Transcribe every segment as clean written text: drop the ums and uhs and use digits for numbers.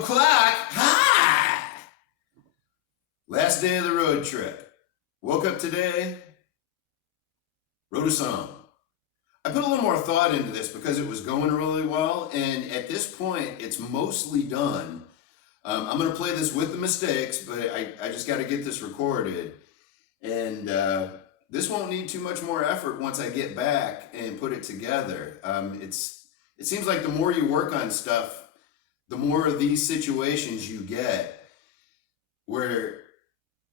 o'clock. Hi! Last day of the road trip. Woke up today, wrote a song. I put a little more thought into this because it was going really well, and at this point, it's mostly done. I'm going to play this with the mistakes, but I just got to get this recorded. And this won't need too much more effort once I get back and put it together. It seems like the more you work on stuff, the more of these situations you get where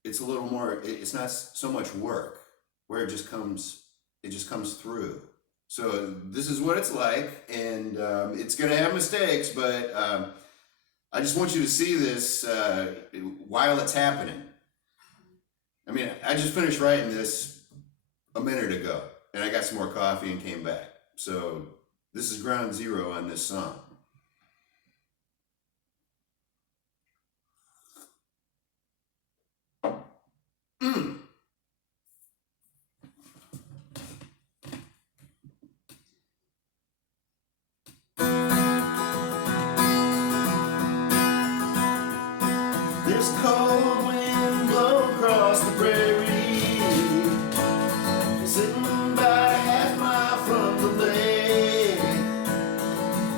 it's a little more, it's not so much work, where it just comes through. So this is what it's like, and it's going to have mistakes, but I just want you to see this while it's happening. I mean, I just finished writing this a minute ago, and I got some more coffee and came back. So this is ground zero on this song. There's a cold wind blowing across the prairie, sitting about a half mile from the lake.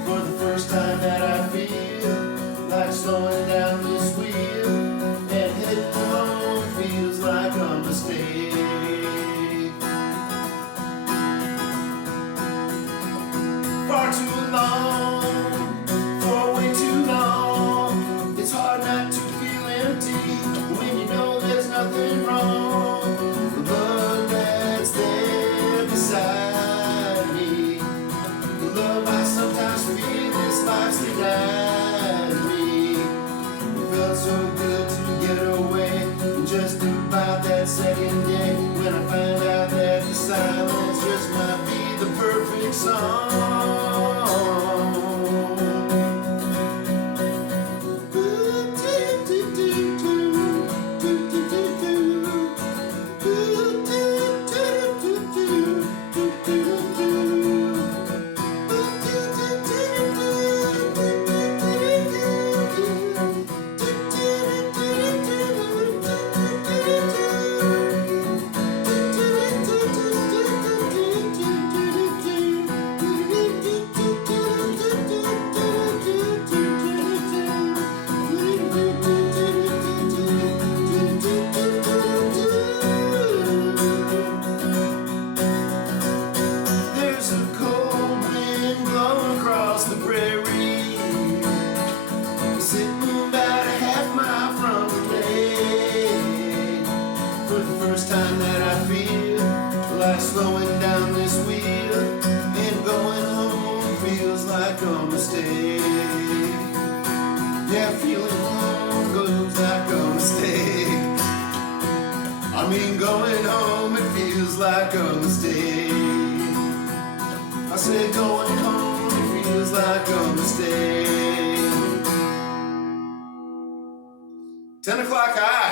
For the first time that I feel like slowing down this wheel and heading home feels like a mistake. Far too long, for way too long, it's hard not to when you know there's nothing wrong. The love that's there beside me, the love I sometimes feel this life's denied me. It felt so good to get away, just about that second day, when I find out that the silence just might be the perfect song. The prairie, sitting about a half mile from the lake. For the first time that I feel like slowing down this wheel and going home feels like a mistake. Yeah, feeling home goes like a mistake. I mean, going home, it feels like a mistake. I say going home feels like a mistake. 10 o'clock high.